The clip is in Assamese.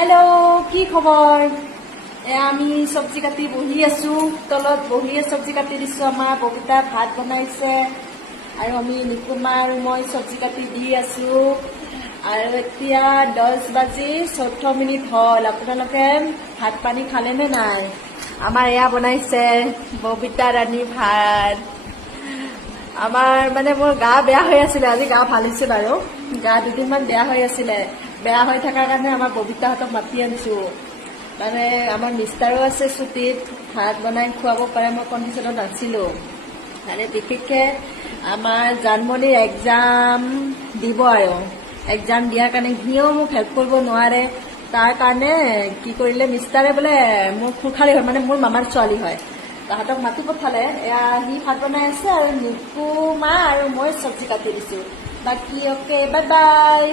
हेलो की खबर আমি সবজি কাটি বহি আছো তলত বহিয়ে সবজি কাটি দিছো আমাৰ ববিতা ভাত বনাইছে আৰু আমি নিকুমা আৰু মই সবজি কাটি দি আছো আৰু এতিয়া 10:14 হ'ল আপোনালোকে ভাত পানী খালে নে নাই আমাৰ এয়া বনাইছে ববিতা ৰাণী ভাত আমাৰ মানে মোৰ গা বেয়া হৈ আছিল আজি গা ভাল হৈছে বাৰু গা দুদিনমান বেয়া হৈ আছিল বেয়া হৈ থকাৰ কাৰণে আমাৰ ববিতাহঁতক মাতি আনিছো মানে আমাৰ মিষ্টাৰো আছে ছুটিত ভাত বনাই খুৱাব পাৰে মই কণ্ডিশ্যনত নাছিলো মানে বিশেষকৈ আমাৰ জানমণিৰ এক্সাম দিব আৰু এক্সাম দিয়াৰ কাৰণে সিও মোক হেল্প কৰিব নোৱাৰে তাৰ কাৰণে কি কৰিলে মিষ্টাৰে বোলে মোৰ খুখালি হয় মানে মোৰ মামাৰ ছোৱালী হয় তাহাঁতক মাতি পঠালে এয়া সি ভাত বনাই আছে আৰু নিকু মা আৰু মই চব্জি কাটি দিছো বাকী অ'কে বাই বাই